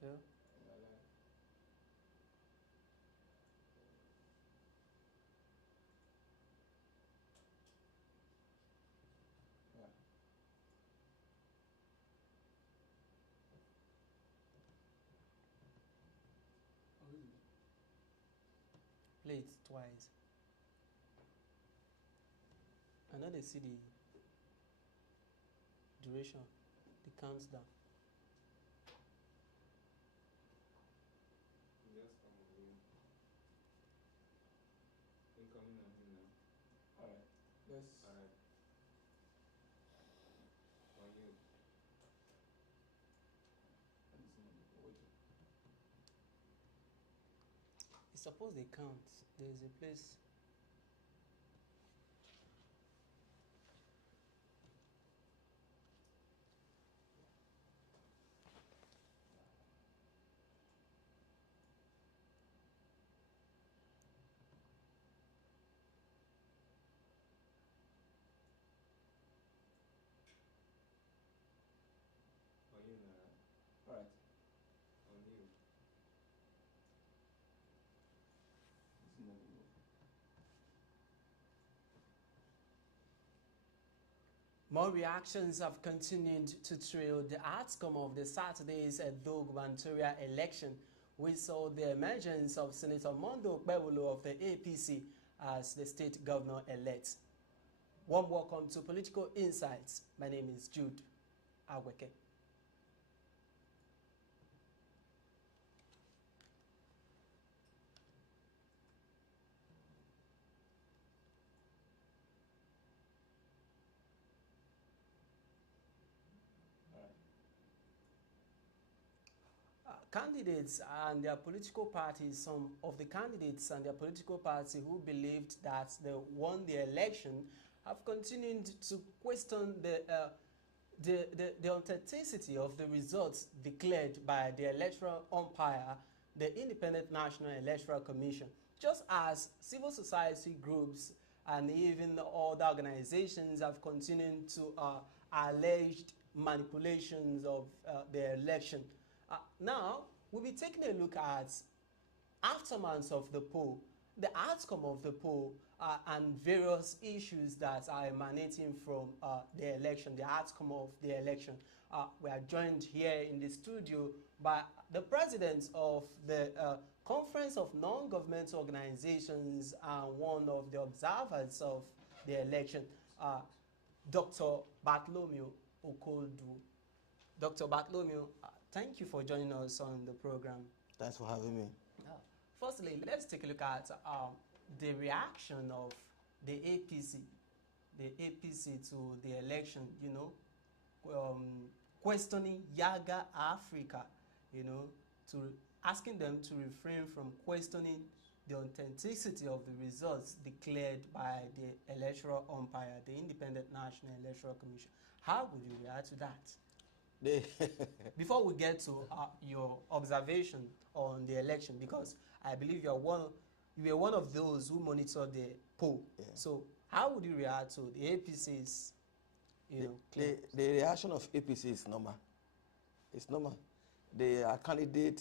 Yeah. Yeah. Play it twice. I know they see the duration, the countdown. Just come on you. Incoming on him now. All right. Yes. Alright. On you. Suppose they count. There's a place. On you now. All right. On you. More reactions have continued to trail the outcome of the Saturday's Edo gubernatorial election. We saw the emergence of Senator Mondo Okpebholo of the APC as the state governor-elect. Warm welcome to Political Insights. My name is Jude Aweke. Candidates and their political parties, some of the candidates and their political party who believed that they won the election have continued to question the authenticity of the results declared by the electoral umpire, the Independent National Electoral Commission, just as civil society groups and even other organizations have continued to alleged manipulations of the election. Now, we'll be taking a look at aftermath of the poll, the outcome of the poll, and various issues that are emanating from the election, the outcome of the election. We are joined here in the studio by the president of the Conference of Non-Governmental Organizations and one of the observers of the election, Dr. Bartholomew Okodu. Dr. Bartholomew, thank you for joining us on the program. Thanks for having me. Firstly, let's take a look at the reaction of the APC to the election, questioning Yaga Africa, to asking them to refrain from questioning the authenticity of the results declared by the electoral umpire, the Independent National Electoral Commission. How would you react to that? Before we get to your observation on the election, because I believe you were one of those who monitored the poll. Yeah. So how would you react to the APC's, the reaction of APC is normal. It's normal. The candidate,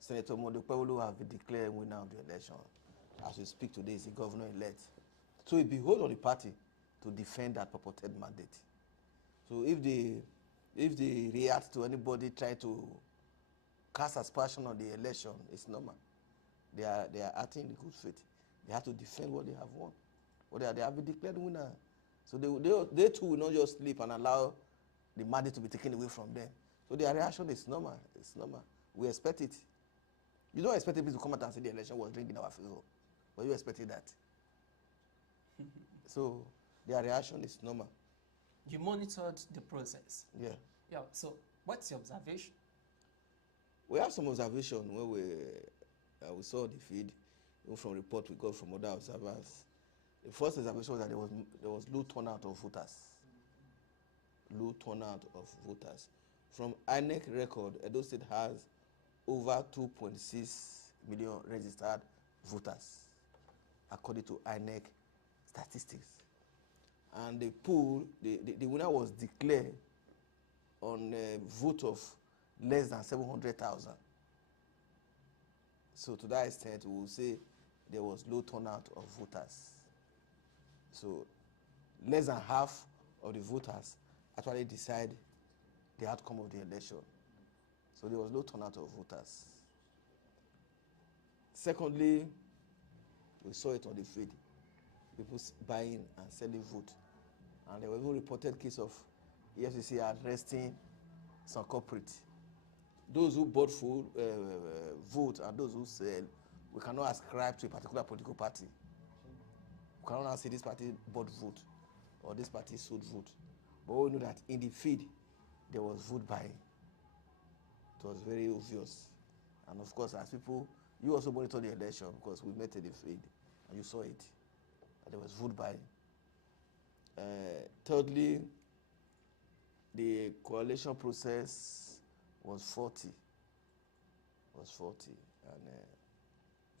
Senator Mondo Okpebholo, have been declared winner of the election. As we speak today, is the governor-elect. So it beholds on the party to defend that purported mandate. So if they react to anybody try to cast aspersion on the election, it's normal. They are acting in good faith. They have to defend what they have won. They have been declared winner. So they too will not just sleep and allow the mandate to be taken away from them. So their reaction is normal. It's normal. We expect it. You don't expect people to come out and say the election was rigged in our favor, but you expected that. So their reaction is normal. You monitored the process. Yeah. Yeah. So what's your observation? We have some observation when we saw the feed, even from report we got from other observers. The first observation was that there was low turnout of voters. Low turnout of voters. From INEC record, Edo State has over 2.6 million registered voters, according to INEC statistics. And the poll, the winner was declared on a vote of less than 700,000. So to that extent, we will say there was low turnout of voters. So less than half of the voters actually decide the outcome of the election. So there was low turnout of voters. Secondly, we saw it on the feed. People buying and selling vote. And there were even reported case of EFCC arresting some culprits. Those who bought vote and those who sell, we cannot ascribe to a particular political party. We cannot now say this party bought vote or this party sold vote. But we know that in the feed, there was vote buying. It was very obvious. And of course, as people, you also monitor the election because we met in the feed and you saw it. There was vote buying. Thirdly, the coalition process was 40. And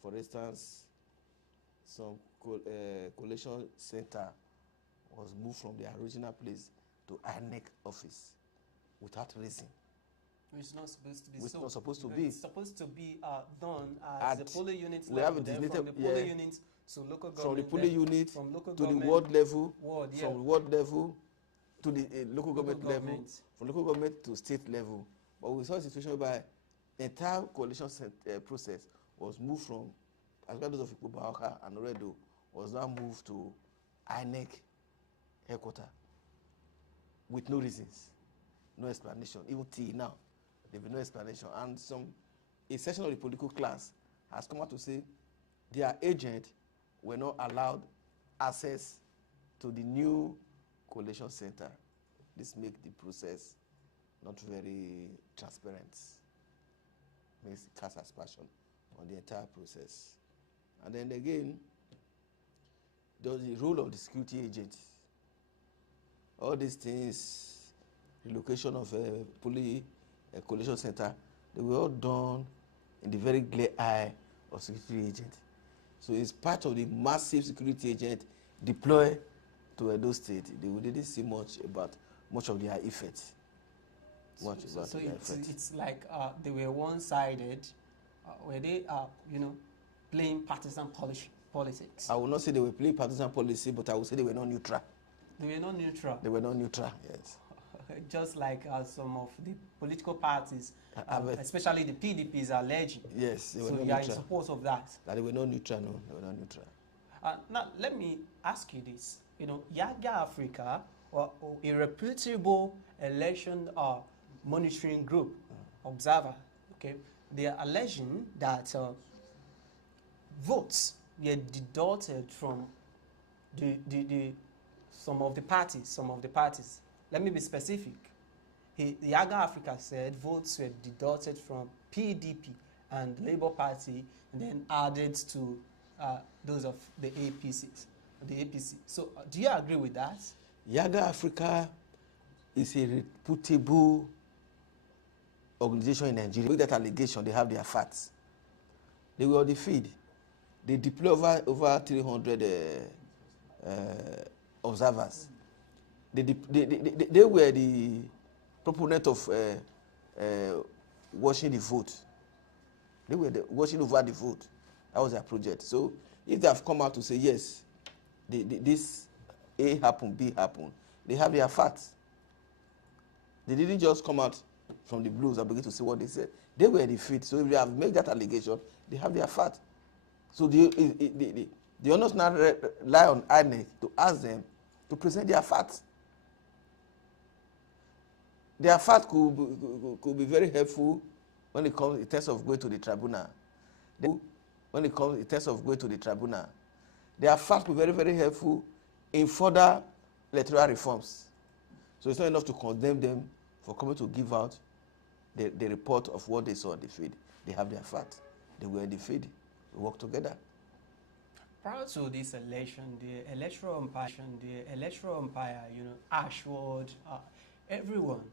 for instance, some coalition center was moved from their original place to INEC office without reason. It's not supposed to be It's so. not supposed to be. It's supposed to be done as the polling unit we have level. a Then designated- from the polling yeah. unit to local government. From the polling unit from local to the government, ward level, ward, yeah. from ward level to the local government level, government. from local government to state level. But we saw a situation whereby the entire coalition process was moved from, as well as of Ikubawaka and Oredo, was now moved to INEC headquarters with no reasons, no explanation. Even till now, there will be no explanation. And a section of the political class has come out to say their agents were not allowed access to the new coalition center. This makes the process not very transparent. Makes it cast aspersion on the entire process. And then again, there was the role of the security agent. All these things, relocation of a coalition center, they were all done in the very glare eye of security agent. So it's part of the massive security agent deployed to Edo State. They didn't see much of their effect. So it's like they were one-sided. Were they, playing partisan politics? I will not say they were playing partisan policy, but I will say they were not neutral. They were not neutral. They were not neutral, yes. Just like some of the political parties, especially the PDP, is alleging. Yes, they were so not you are neutral. in support of that. That they were not neutral, no, they were not neutral. Now, let me ask you this. Yaga Africa, a reputable election monitoring group, observer, okay, they are alleging that votes were deducted from some of the parties. Let me be specific. Yaga Africa said votes were deducted from PDP and Labour Party and then added to those of the APC. So do you agree with that? Yaga Africa is a reputable organization in Nigeria. With that allegation, they have their facts. They were on the feed. They deploy over 300 observers. They were the proponent of watching the vote. They were watching over the vote. That was their project. So if they have come out to say yes, this A happened, B happened, they have their facts. They didn't just come out from the blues and begin to say what they said. They were the feed. So if they have made that allegation, they have their facts. So the honors now rely on INEC to ask them to present their facts. Their facts could be very helpful when it comes in terms of going to the tribunal. Their facts could be very, very helpful in further electoral reforms. So it's not enough to condemn them for coming to give out the report of what they saw on the feed. They have their facts. They were in the feed. We work together. Prior to this election, the electoral umpire, assured everyone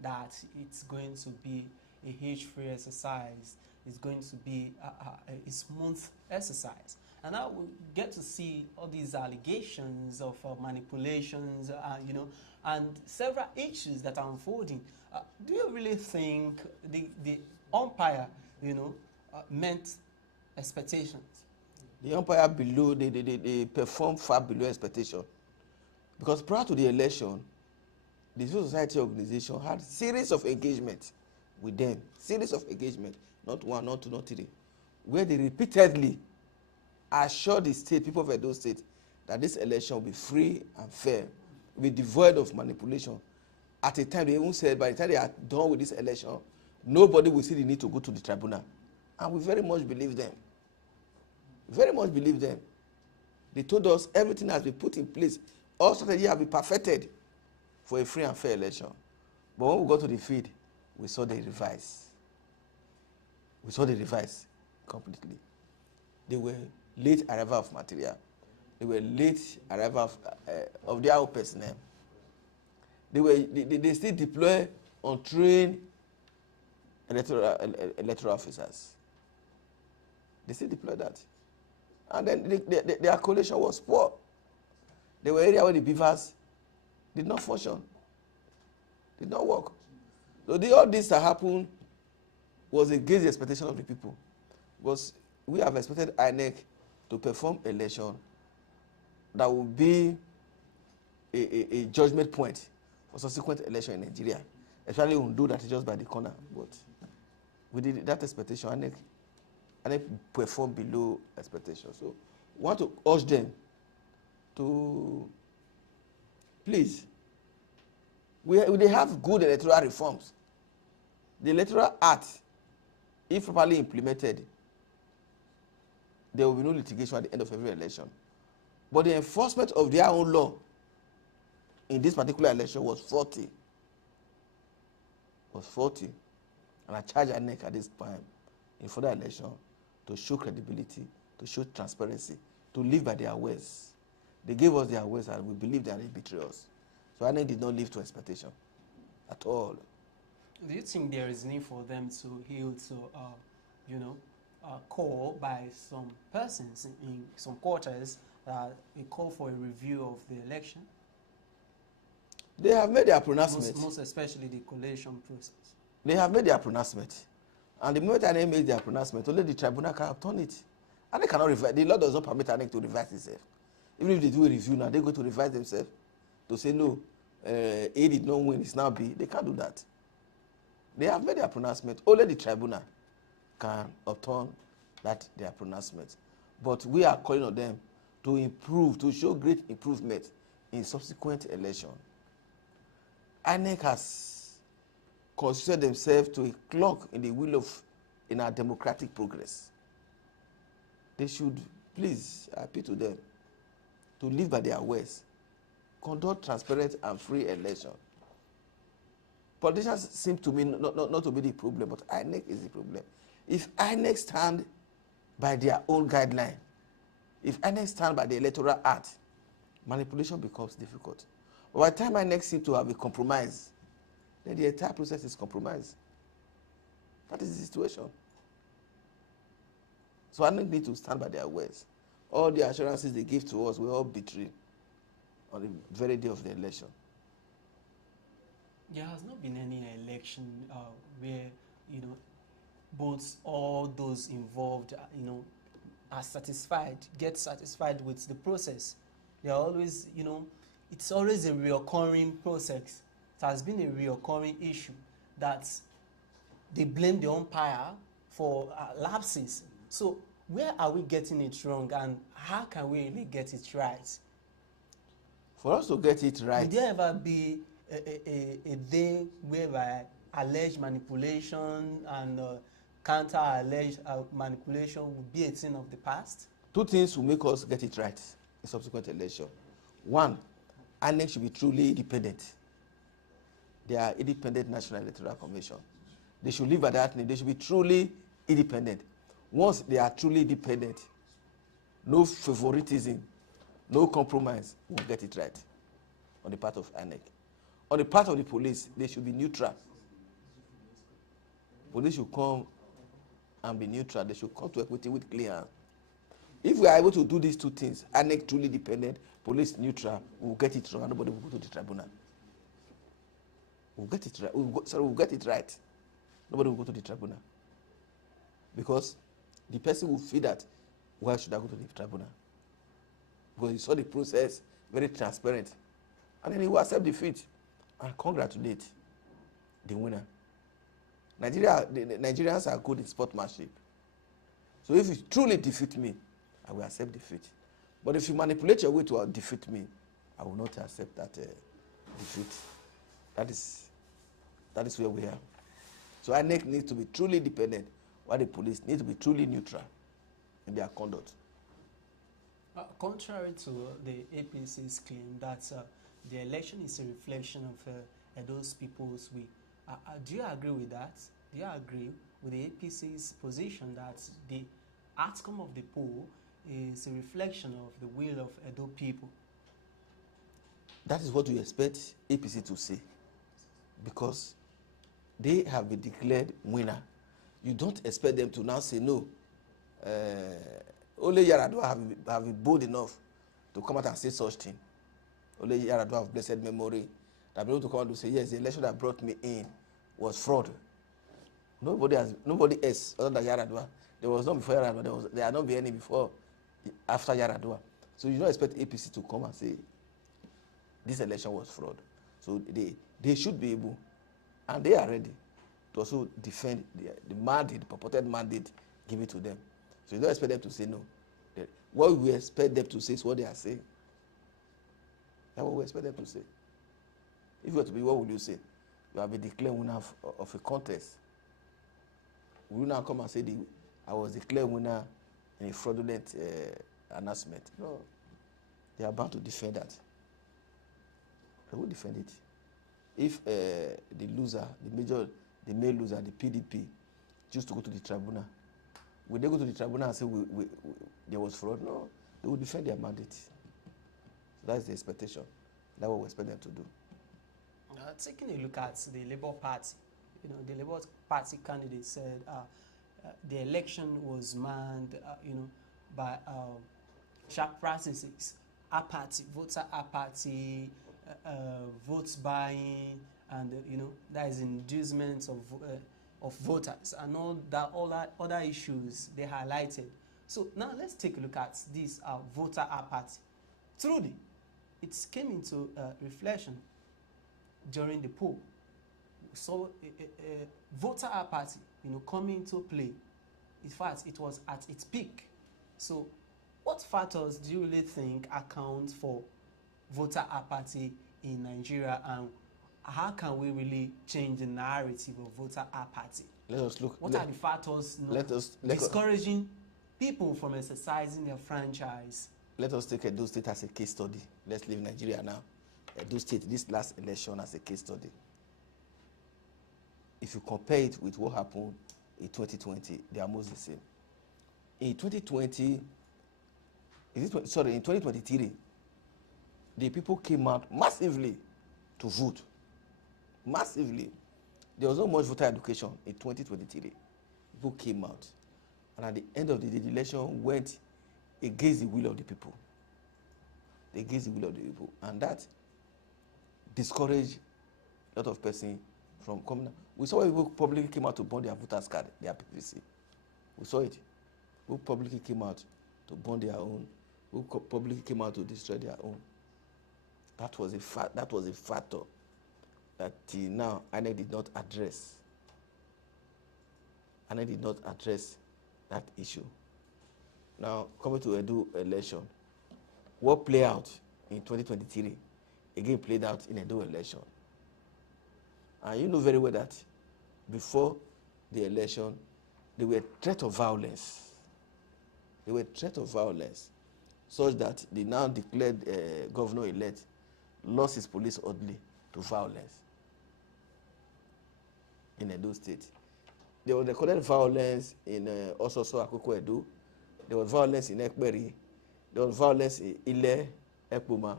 that, it's going to be a age-free exercise. It's going to be a smooth exercise. And now we get to see all these allegations of manipulations, and several issues that are unfolding. Do you really think the umpire, met expectations? The umpire below, they perform far below expectation. Because prior to the election, the civil society organization had series of engagement with them. Series of engagement, not one, not two, not three, where they repeatedly assured the state, people of Edo State, that this election will be free and fair, will be devoid of manipulation. At a time, they even said by the time they are done with this election, nobody will see the need to go to the tribunal. And we very much believe them. Very much believe them. They told us everything has been put in place. All strategy have been perfected for a free and fair election. But when we got to the field, we saw the revise. We saw the revise completely. They were late arrival of material. They were late arrival of their own personnel. They still deploy untrained electoral officers. They still deploy that. And then their coalition was poor. There were areas where the beavers did not function, did not work. So all this that happened was against the expectation of the people. Because we have expected INEC to perform election that will be a judgment point for subsequent election in Nigeria. Especially Ondo, that is just by the corner. But we did that expectation. INEC performed below expectation. So we want to urge them to please. They have good electoral reforms. The Electoral Act, if properly implemented, there will be no litigation at the end of every election. But the enforcement of their own law in this particular election was 40. And I charge INEC at this time in further election to show credibility, to show transparency, to live by their words. They gave us their words and we believe they didn't betray us. So INEC did not live to expectation at all. Do you think there is need for them to heal to, call by some persons in some quarters a call for a review of the election? They have made their pronouncement. Most especially the collation process. They have made their pronouncement. And the moment INEC made their pronouncement, only the tribunal can upturn it. And they cannot revise. The law does not permit INEC to revise itself. Even if they do a review now, they're going to revise themselves to say no, A did not win, it's now B. They can't do that. They have made their pronouncement. Only the tribunal can upturn their pronouncement. But we are calling on them to improve, to show great improvement in subsequent election. INEC has considered themselves to a clock in the wheel in our democratic progress. They should please appeal to them to live by their words, conduct transparent and free election. Politicians seem to me not to be the problem, but INEC is the problem. If INEC stand by their own guideline, if INEC stand by the Electoral Act, manipulation becomes difficult. But by the time INEC seems to have a compromise, then the entire process is compromised. That is the situation. So INEC need to stand by their words. All the assurances they give to us were all betrayed on the very day of the election. There has not been any election where, both all those involved, are satisfied, get satisfied with the process. They are always, it's always a reoccurring process. It has been a reoccurring issue that they blame the umpire for lapses. So where are we getting it wrong, and how can we really get it right? For us to get it right, would there ever be a day whereby alleged manipulation and counter-alleged manipulation would be a thing of the past? Two things will make us get it right in subsequent election. One, INEC should be truly independent. They are independent National Electoral Commission. They should live by that name. They should be truly independent. Once they are truly independent, no favoritism, no compromise, we'll get it right on the part of INEC. On the part of the police, they should be neutral. Police should come and be neutral. They should come to equity with clear hands. If we are able to do these two things, INEC truly dependent, police neutral, we will get it wrong and nobody will go to the tribunal. We'll get it right. We'll get it right. Nobody will go to the tribunal. Because the person will feel that, why should I go to the tribunal? Because he saw the process very transparent. And then he will accept defeat and congratulate the winner. The Nigerians are good in sportsmanship. So if you truly defeat me, I will accept defeat. But if you manipulate your way to defeat me, I will not accept that defeat. That is where we are. So INEC needs to be truly independent, while the police need to be truly neutral in their conduct. Contrary to the APC's claim that the election is a reflection of those people's will, do you agree with that? Do you agree with the APC's position that the outcome of the poll is a reflection of the will of Edo people? That is what we expect APC to say, because they have been declared winner. You don't expect them to now say no. Only Yaradua have been bold enough to come out and say such thing. Only Yaradua of blessed memory that be able to come out and say, yes, the election that brought me in was fraud. Nobody else other than Yaradua. There was none before Yaradua. There had not been any before, after Yaradua. So you don't expect APC to come and say this election was fraud. So they should be able, and they are ready to also defend the mandate, the purported mandate given to them. So you don't expect them to say no. What we expect them to say is what they are saying. That's what we expect them to say. If you were to be, what would you say? You have been declared winner of a contest. Will you now come and say, I was declared winner in a fraudulent announcement? No. They are bound to defend that. They will defend it. If the loser, the main loser, the PDP, choose to go to the tribunal, will they go to the tribunal and say there was fraud? No. They will defend their mandate. So that's the expectation. That's what we expect them to do. Taking a look at the Labour Party, the Labour Party candidate said the election was manned, by sharp practices, apathy, voter apathy, votes buying, and that is inducement of voters and all that other issues they highlighted. So now let's take a look at this voter apathy. Truly, it came into reflection during the poll. So voter apathy, coming into play. In fact, it was at its peak. So what factors do you really think account for voter apathy in Nigeria, and how can we really change the narrative of voter apathy? Let us look. What are the factors discouraging people from exercising their franchise? Let us take Edo State as a case study. Let's leave Nigeria now. Edo State, this last election, as a case study. If you compare it with what happened in 2020, they are almost the same. In 2020, in 2023, the people came out massively to vote. Massively. There was not much voter education in 2023. People came out. And at the end of the election went against the will of the people. Against the will of the people. And that discouraged a lot of persons from coming out. We saw people publicly came out to burn their voters' card, their PVC. We saw it. Who publicly came out to burn their own. Who publicly came out to destroy their own. That was a factor that till now INEC did not address. INEC did not address that issue. Now, coming to Edo election, what played out in 2023 again played out in Edo election. And you know very well that before the election, there were threats of violence. There were threats of violence, such that the now declared governor-elect lost his police orderly to violence in Edo State. There was recorded violence in Ososo, Akoko, Edo. There was violence in Ekperi. There was violence in Ile, Ekpoma.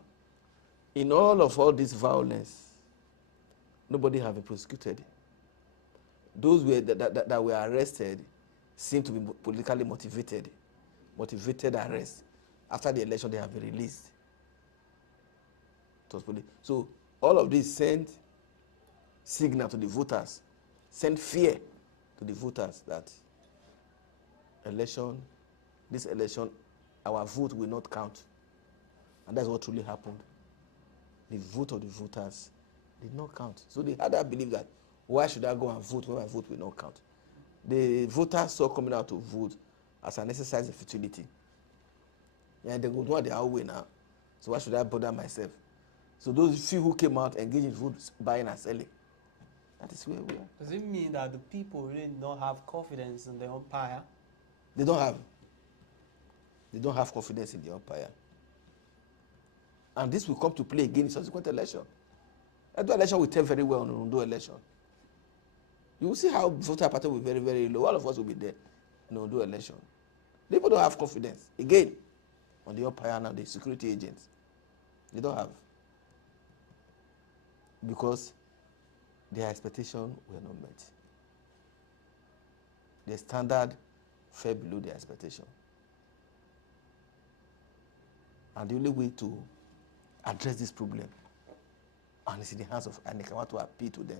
In all this violence, nobody have been prosecuted. Those that were arrested seem to be politically motivated. motivated arrest. After the election, they have been released. It was police. So all of this sent signal to the voters, sent fear to the voters that this election, our vote will not count. And that's what truly happened. The vote of the voters did not count. So they had that belief that, why should I go and vote when my vote will not count? The voters saw coming out to vote as an exercise of futility. And they go do it their own way now. So why should I bother myself? So those few who came out engaged in vote buying and selling. That is where we are. Does it mean that the people really don't have confidence in the umpire? They don't have confidence in the umpire. And this will come to play again in subsequent election. Edo election will tell very well on Ondo election. You will see how voter pattern will be very, very low. All of us will be there in Ondo election. People don't have confidence again on the umpire and the security agents. They don't have. Because their expectations were not met. Their standard fell below their expectation. And the only way to address this problem, and it's in the hands of INEC, I want to appeal to them.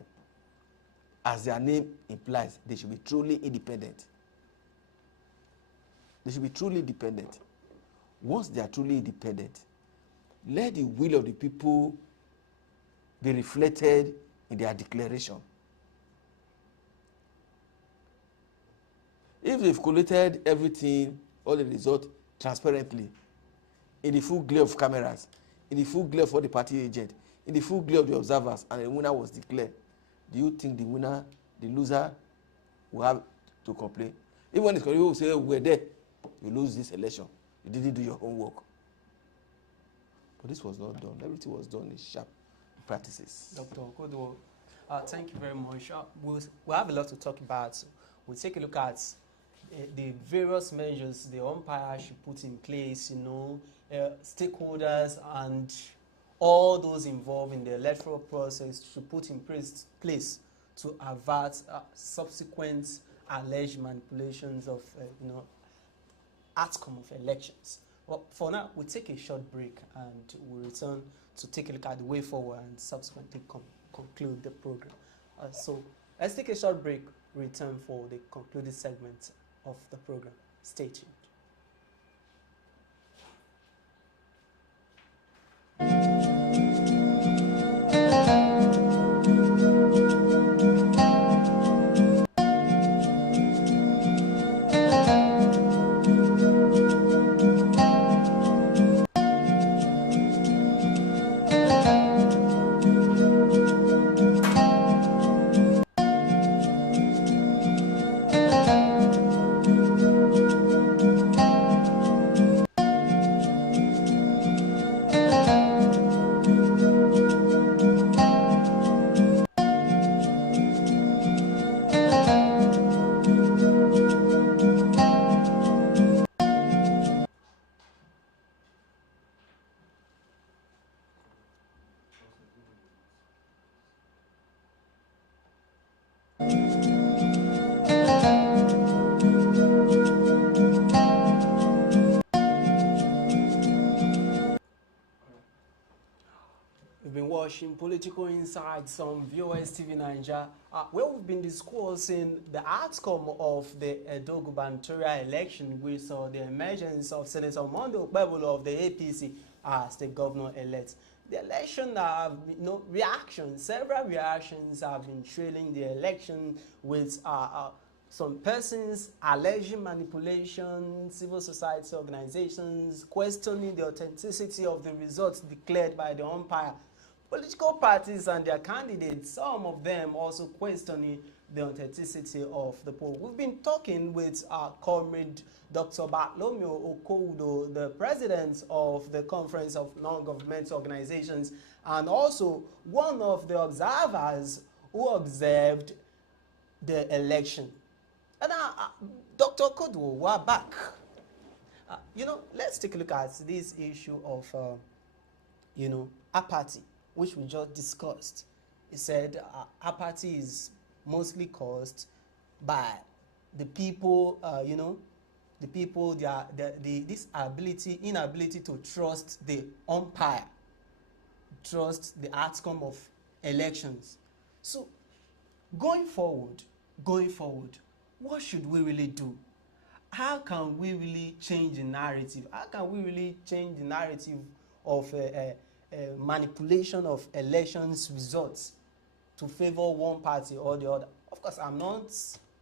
As their name implies, they should be truly independent. They should be truly independent. Once they are truly independent, let the will of the people be reflected in their declaration. If they've collated everything, all the results transparently, in the full glare of cameras, in the full glare of all the party agents, in the full glare of the observers, and the winner was declared, do you think the loser will have to complain? Even when it's people will say, we're there, you lose this election. You didn't do your homework. But this was not done. Everything was done in sharp practices. Dr. Okoduwo, thank you very much. We'll have a lot to talk about. We'll take a look at the various measures the umpire should put in place, stakeholders and all those involved in the electoral process should put in place to avert subsequent alleged manipulations of, outcome of elections. Well, for now, we'll take a short break and we'll return to take a look at the way forward and subsequently conclude the program. So let's take a short break, return for the concluded segment of the program. Stay tuned. We've been watching Political Insights on VOS TV Nigeria, where we've been discussing the outcome of the Edo gubernatorial election. We saw the emergence of Senator Monday Okpebholo of the APC as the governor-elect. The election, several reactions have been trailing the election with some persons alleging manipulation, civil society organizations questioning the authenticity of the results declared by the umpire, political parties and their candidates, some of them also questioning the authenticity of the poll. We've been talking with our comrade Dr. Bartholomew Okoudo, the president of the Conference of Non-Governmental Organizations, and also one of the observers who observed the election. And Dr. Okoudo, we're back. Let's take a look at this issue of, apathy, which we just discussed. He said apathy is mostly caused by the people, the people, this inability to trust the umpire, trust the outcome of elections. So going forward, what should we really do? How can we really change the narrative? How can we really change the narrative of manipulation of elections results to favor one party or the other? Of course, I'm not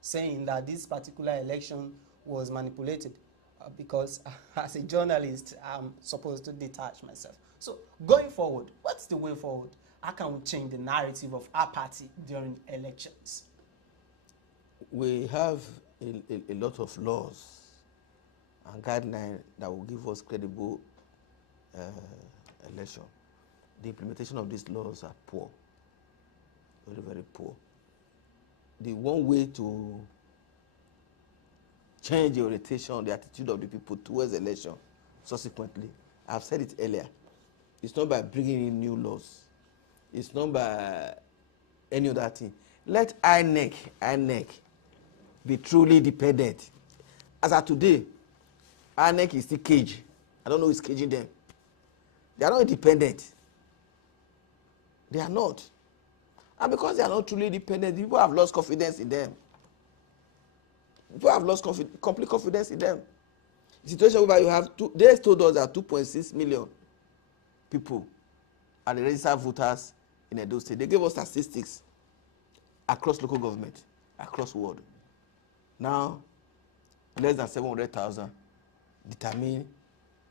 saying that this particular election was manipulated because as a journalist, I'm supposed to detach myself. So going forward, what's the way forward? How can we change the narrative of our party during elections? We have a lot of laws and guidelines that will give us credible election. The implementation of these laws are poor, very, very poor. The one way to change the orientation, the attitude of the people towards election subsequently, I've said it earlier, it's not by bringing in new laws. It's not by any other thing. Let INEC be truly dependent. As of today, INEC is still caged. I don't know who's caging them. They are not independent. They are not. And because they are not truly independent, people have lost confidence in them. People have lost complete confidence in them. The situation where you have they told us that 2.6 million people are the registered voters in Edo State. They gave us statistics across local government, across the world. Now, less than 700,000 determine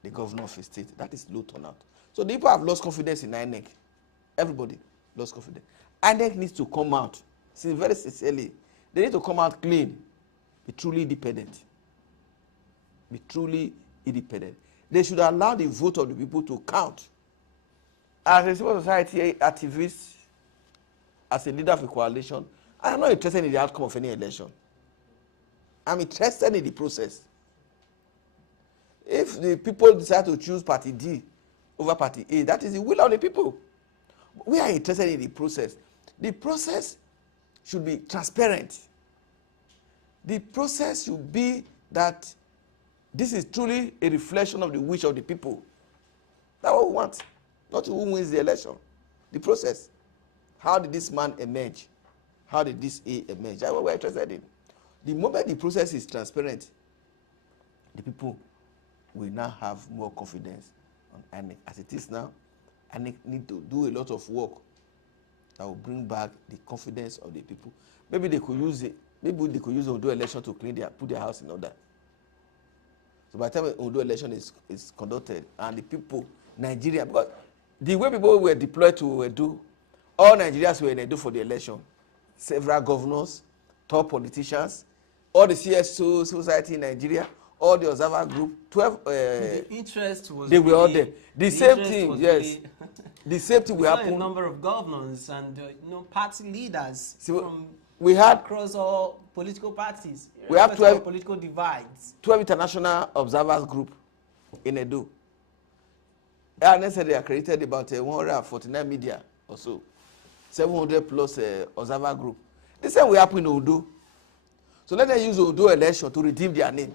the governor of a state. That is low turnout. So the people have lost confidence in INEC. Everybody lost confidence. INEC needs to come out, very sincerely. They need to come out clean, be truly independent. Be truly independent. They should allow the vote of the people to count. As a civil society activist, as a leader of a coalition, I am not interested in the outcome of any election. I'm interested in the process. If the people decide to choose party D over party A, that is the will of the people. We are interested in the process. The process should be transparent. The process should be that this is truly a reflection of the wish of the people. That's what we want. Not who wins the election. The process. How did this man emerge? How did this A emerge? That's what we're interested in. The moment the process is transparent, the people will now have more confidence on INEC. As it is now, INEC need to do a lot of work that will bring back the confidence of the people. Maybe they could use it. Maybe they could use the Ondo election to put their house in order. So by the time the Ondo election is conducted and the people, Nigeria, because the way people were deployed to Edo, all Nigerians were in Edo for the election. Several governors, top politicians, all the CSO society in Nigeria, all the observer group, 12. The interest was. They were all there. The same interest thing, was yes. really The same thing will a happen. number of governors and party leaders from We had across all political parties. We have irrespective of 12 political divides. 12 international observers group in Edo. And said they accredited about 149 media or so, 700 plus observer group. The same will happen in Odo. So let them use Odo election to redeem their name.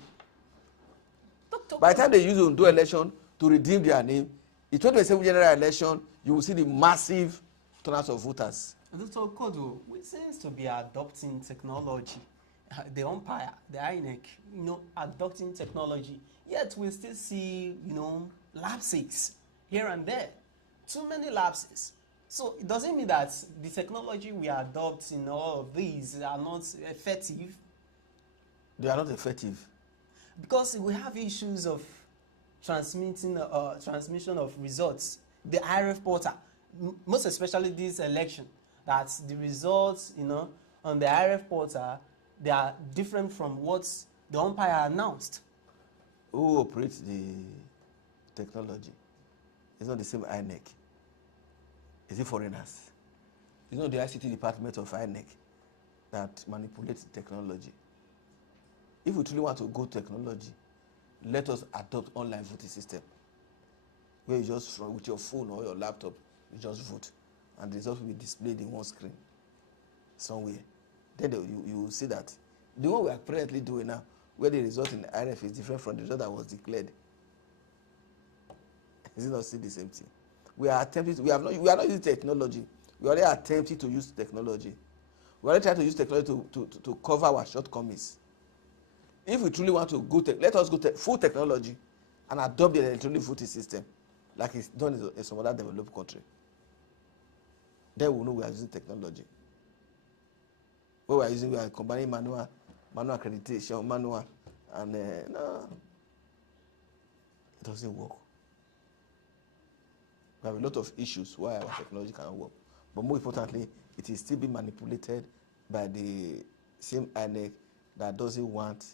By the time they use Odo election to redeem their name, the 2027 general election, you will see the massive turnout of voters. Dr. Kodo, we seems to be adopting technology. The umpire, the INEC, adopting technology. Yet we still see, lapses here and there. Too many lapses. So it doesn't mean that the technology we adopt in all of these are not effective. They are not effective. Because we have issues of transmission of results. The IRF portal, most especially this election, that the results, on the IRF portal, they are different from what the umpire announced. Who operates the technology? It's not the same INEC. Is it foreigners? It's not the ICT department of INEC that manipulates technology. If we truly want to go technology, let us adopt online voting system, where you just, with your phone or your laptop, you just vote, and the results will be displayed in one screen somewhere. Then you will see that the one we are currently doing now, where the result in INEC is different from the result that was declared. Is it not still the same thing? We are attempting. We are not using technology. We are already attempting to use technology. We are already trying to use technology to cover our shortcomings. If we truly want to go, let us go full technology and adopt the electronic voting system, like it's done in some other developed country. Then we know we are using technology. What we are combining manual accreditation, manual, and no, it doesn't work. We have a lot of issues why our technology cannot work. But more importantly, it is still being manipulated by the same INEC that doesn't want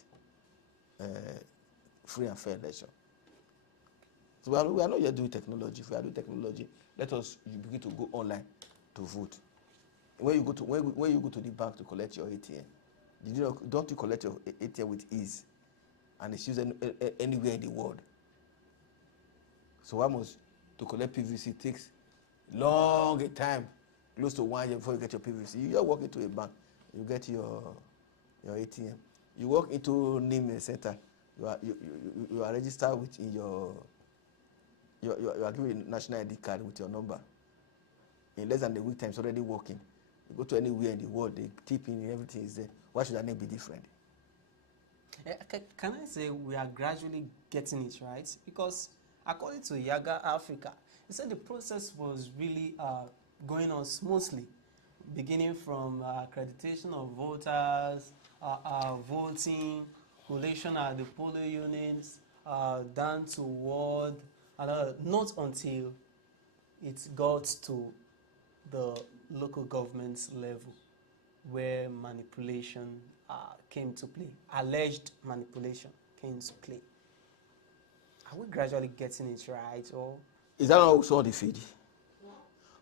free and fair election. So we are not yet doing technology. If we are doing technology, let us begin to go online to vote. When you go to the bank to collect your ATM, don't you collect your ATM with ease, and it's used anywhere in the world? So why must to collect PVC takes long a time, close to 1 year before you get your PVC? You just walk into a bank, you get your ATM. You walk into NIM center, you are registered with you are given a national ID card with your number. In less than a week time, it's already working. You go to anywhere in the world, they tip in, everything is there. Why should that name be different? Can I say we are gradually getting it right? Because according to Yaga Africa, he said the process was really going on smoothly, beginning from accreditation of voters, voting, collation at the polling units, down to ward, and not until it got to the local government level where manipulation came to play, alleged manipulation came to play. Are we gradually getting it right, or is that what we saw on the feed?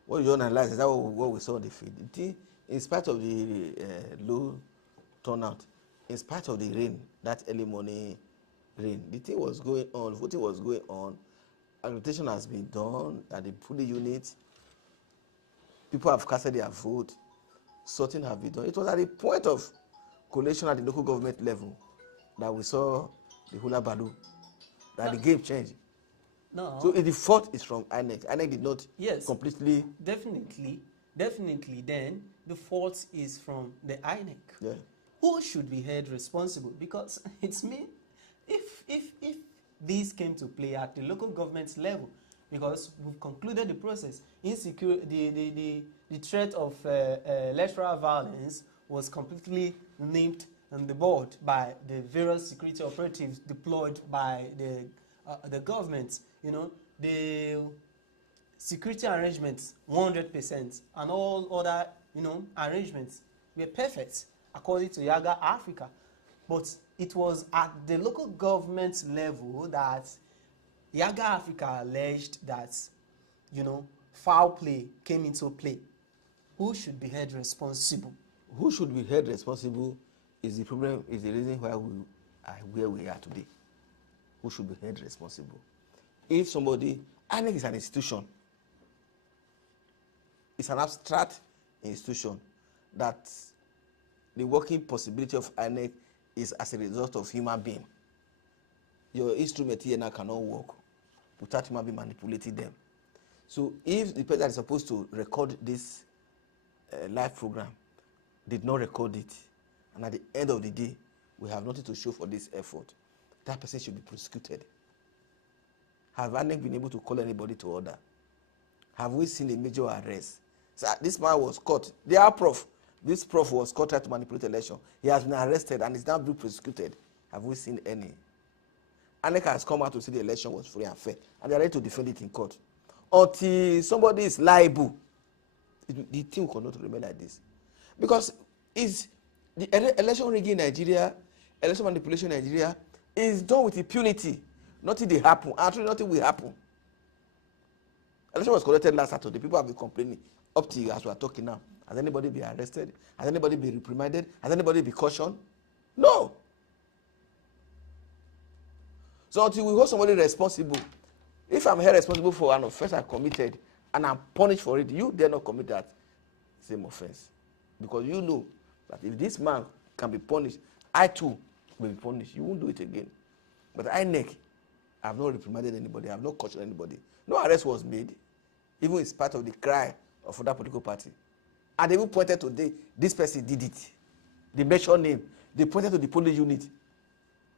What you analyze, is that what we saw on the feed? In spite of the low turnout, in spite of the rain, that early morning rain, the thing was going on, voting was going on, accreditation has been done at the polling unit, people have casted their vote, sorting have been done. It was at the point of collation at the local government level that we saw the hula baloo, that the game changed. no? So the fault is from INEC. INEC did not completely. Definitely. Then the fault is from the INEC. Yeah. Who should be held responsible? Because it's me. If these came to play at the local government level, because we've concluded the process, the threat of electoral violence was completely nipped on the bud by the various security operatives deployed by the government. You know, the security arrangements 100% and all other arrangements were perfect according to Yaga Africa. But it was at the local government level that Yaga Africa alleged that foul play came into play. Who should be held responsible? Who should be held responsible is the problem, is the reason why we are where we are today. Who should be held responsible? If somebody, INEC is an institution. It's an abstract institution that the working possibility of INEC is as a result of human being. Your instrument here now cannot work without human being manipulating them. So if the person that is supposed to record this live program did not record it, and at the end of the day, we have nothing to show for this effort, that person should be prosecuted. Have INEC been able to call anybody to order? Have we seen a major arrest? So this man was caught. This prof was caught trying to manipulate election. He has been arrested and is now being prosecuted. Have we seen any? INEC has come out to say the election was free and fair, and they are ready to defend it in court. Until somebody is liable, the thing cannot remain like this. Because is the election rigging in Nigeria, election manipulation in Nigeria is done with impunity. Nothing will happen. Actually, nothing will happen. Election was conducted last Saturday. People have been complaining up to as we are talking now. Has anybody been arrested? Has anybody been reprimanded? Has anybody been cautioned? No. So until we hold somebody responsible, if I'm held responsible for an offense I committed and I'm punished for it, you dare not commit that same offense. Because you know that if this man can be punished, I too will be punished. You won't do it again. But INEC, I have not reprimanded anybody. I have not cautioned anybody. No arrest was made. Even it's part of the cry of that political party. And they even pointed to this person did it. They mentioned name. They pointed to the police unit.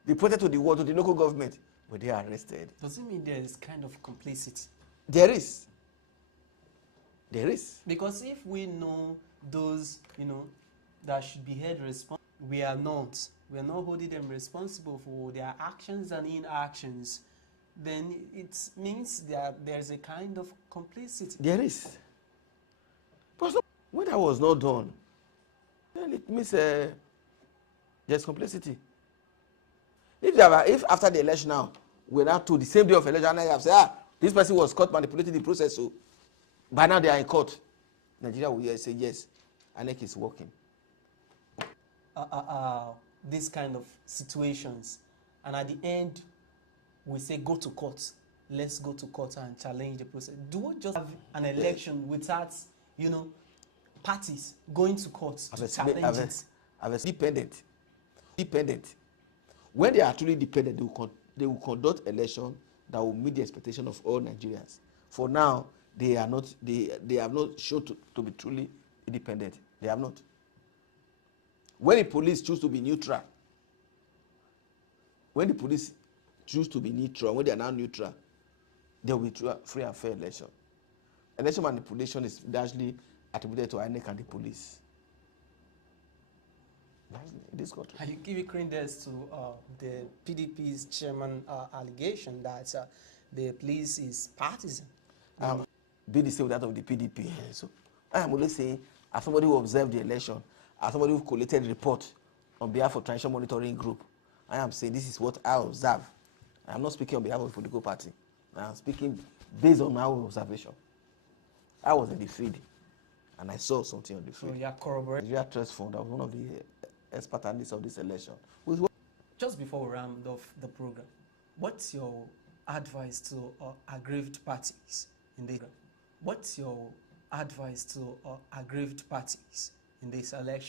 They pointed to the ward, to the local government. But they are arrested. Does it mean there is kind of complicity? There is. There is. Because if we know those, that should be held responsible, we are not holding them responsible for their actions and inactions, then it means that there's a kind of complicity. There is. But when that was not done, then it means there's complicity. If after the election now, we're now to the same day of election, and I have said, this person was caught manipulating the process, so by now they are in court, Nigeria will say yes, INEC is working. These kind of situations, and at the end we say go to court, let's go to court and challenge the process. Do we just have an election without parties going to court to challenge it? Dependent. When they are truly dependent, they will conduct election that will meet the expectation of all Nigerians. For now, they have not shown to be truly independent. They have not. When the police choose to be neutral, when they are now neutral, there will be free and fair election. Election manipulation is largely attributed to INEC and the police. In this country. And you give credence to the PDP's chairman allegation that the police is partisan. Be the same with that of the PDP. So I am only saying, as somebody who observed the election, as somebody who collated report on behalf of Transition Monitoring Group, I am saying this is what I observe. I am not speaking on behalf of a political party. I am speaking based on my own observation. I was in the field, and I saw something on the field. So you are corroborating. Nigeria Trust Fund, I was one of the expert analysts of this election. Just before we round off the program, what's your advice to aggrieved parties in the? What's your advice to aggrieved parties in this election?